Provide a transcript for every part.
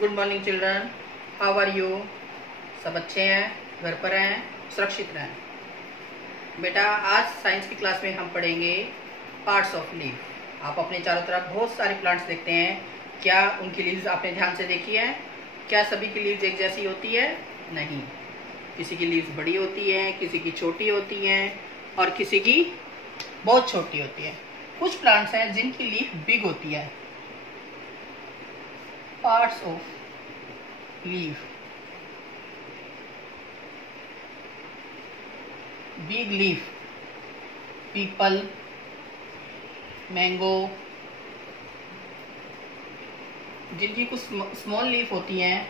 Good morning children, how are you? सब अच्छे हैं, घर पर हैं, सुरक्षित रहें। बेटा आज साइंस की क्लास में हम पढ़ेंगे पार्ट्स ऑफ लीफ। आप अपने चारों तरफ बहुत सारे प्लांट्स देखते हैं, क्या उनकी लीव्स आपने ध्यान से देखी है? क्या सभी की लीव्स एक जैसी होती है? नहीं, किसी की लीव्स बड़ी होती है, किसी की छोटी होती है और किसी की बहुत छोटी होती है। कुछ प्लांट्स हैं जिनकी लीफ बिग होती है। Parts of leaf, big leaf, people, mango. जिनकी कुछ स्मॉल लीफ होती हैं,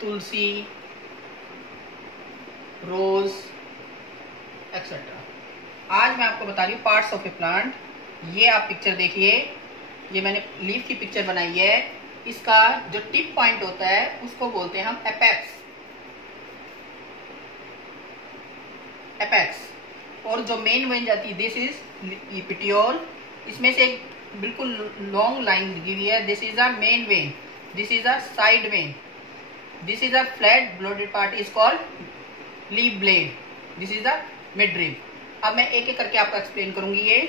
तुलसी, रोज एक्सेट्रा। आज मैं आपको बता रही हूँ पार्ट्स ऑफ ए प्लांट। ये आप पिक्चर देखिए, ये मैंने लीफ की पिक्चर बनाई है। इसका जो टिप पॉइंट होता है उसको बोलते हैं हम एपेक्स। एपेक्स और जो मेन वेन जाती है दिस इज पिटियोल। इसमें से एक बिल्कुल लॉन्ग लाइन दी हुई है, this is a main vein, this is a side vein, this is a flat bladed part is called leaf blade, this is the midrib. अब मैं एक एक करके आपको एक्सप्लेन करूंगी। ये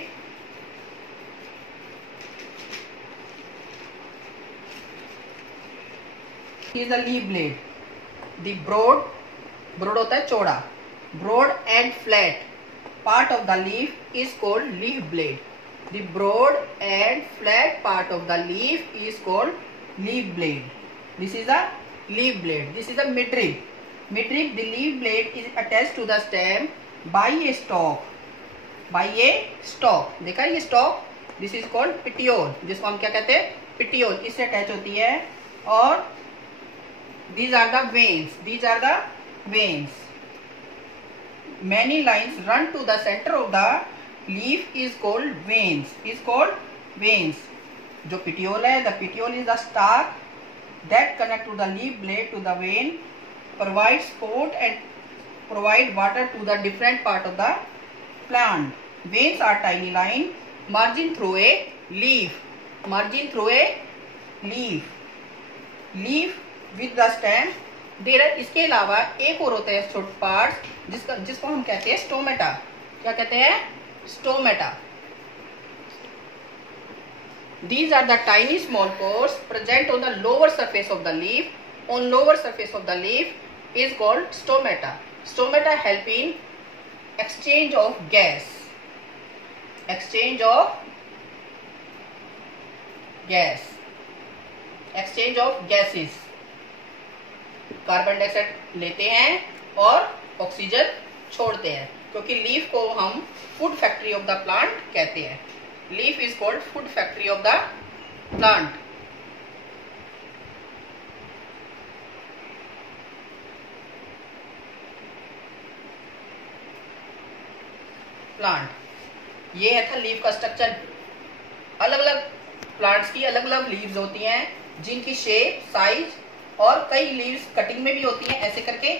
is the leaf blade, the broad होता है चौड़ा, broad and flat part of the leaf is called leaf blade. The broad and flat part of the leaf is called leaf blade, this is the leaf blade. This is the midrib. Midrib, the leaf blade is attached to the stem by a stalk. By a stalk. देखा ये stalk? This is called petiole, जिसको हम क्या कहते हैं? petiole. इससे attach होती है। और these are the veins. These are the veins. Many lines run to the center of the leaf is called veins. Is called veins. जो petiole है, the petiole is the stalk that connect to the leaf blade to the vein, provide support and provide water to the different part of the plant. Veins are tiny line margin through a leaf. Margin through a leaf. Leaf with the stem. There are इसके अलावा एक और होता है छोटा part जिसको हम कहते हैं स्टोमेटा। क्या कहते हैं? Stomata. These are the tiny small pores present on the lower surface of the leaf. On lower surface of the leaf is called stomata. Stomata help in exchange of gas. Exchange of gas. Exchange of gases. Carbon dioxide लेते हैं और oxygen छोड़ते हैं, क्योंकि leaf को हम food factory of the plant कहते हैं। Leaf is called food factory of the plant. ये है था लीफ का स्ट्रक्चर। अलग अलग प्लांट्स की अलग अलग लीव्स होती हैं, जिनकी शेप, साइज और कई लीव्स कटिंग में भी होती हैं, ऐसे करके,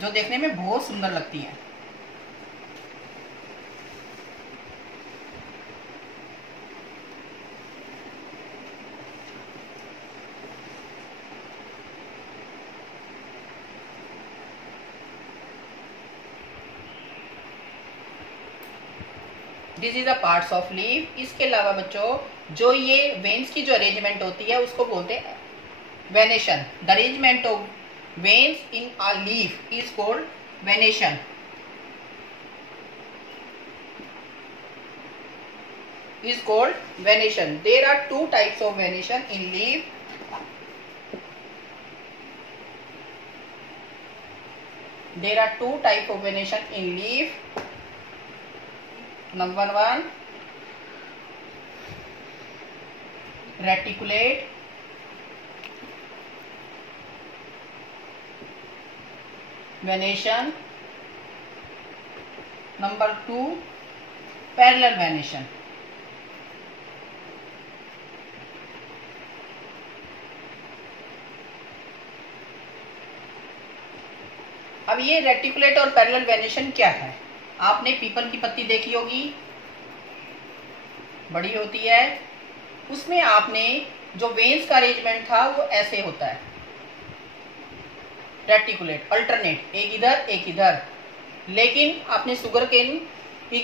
जो देखने में बहुत सुंदर लगती हैं। This is the parts of leaf. इसके अलावा बच्चों जो ये वेन्स की जो अरेंजमेंट होती है उसको बोलते हैं venation. The arrangement of veins in a leaf is called venation. Is called venation. There are two types of venation in leaf. There are two types of venation in leaf. Number one, reticulate. Venation. Number two, parallel venation. अब ये reticulate और parallel venation क्या है? आपने people की पत्ती देखी होगी, बड़ी होती है, उसमें आपने जो वेन्स का अरेंजमेंट था वो ऐसे होता है, रेटिकुलेट, अल्टरनेट, एक इधर एक इधर। लेकिन आपने शुगर केन की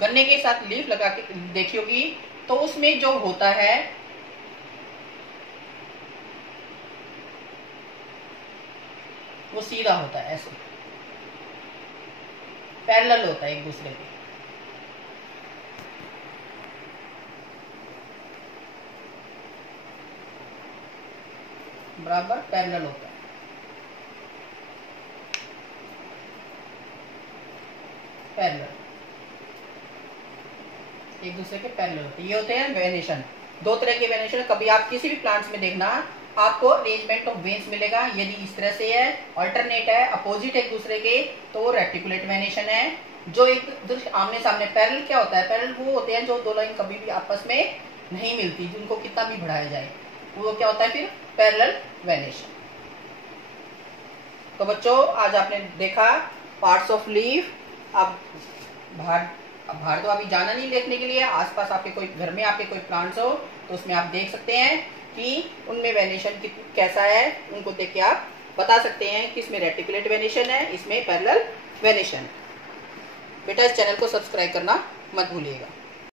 गन्ने के साथ लीफ लगा के देखी होगी, तो उसमें जो होता है वो सीधा होता है, ऐसे पैरेलल होता है एक दूसरे के। बराबर पैरेलल होता है, पैरेलल, एक दूसरे के पैरेलल होते हैं। ये होते हैं वेनेशन। दो तरह के वेनेशन, कभी आप किसी भी प्लांट्स में देखना आपको अरेंजमेंट ऑफ वेन्स मिलेगा, यदि इस तरह से है, अल्टरनेट है, अपोजिट एक दूसरे के, तो वो रेटिकुलेट वेनेशन है। जो एक आमने सामने पैरेलल क्या होता है, पैरेलल वो होते हैं जो दो लाइन कभी भी आपस में नहीं मिलती, जिनको कितना भी बढ़ाया जाए, वो क्या होता है फिर पैरेलल वेनेशन। तो बच्चों आज आपने देखा पार्ट्स ऑफ लीफ। अब बाहर तो अभी जाना नहीं देखने के लिए, आसपास आपके कोई घर में आपके कोई प्लांट्स हो तो उसमें आप देख सकते हैं कि उनमें वेनेशन कैसा है, उनको देख के आप बता सकते हैं कि इसमें रेटिकुलेट वेनेशन है, इसमें पैरेलल वेनेशन। बेटा इस चैनल को सब्सक्राइब करना मत भूलिएगा।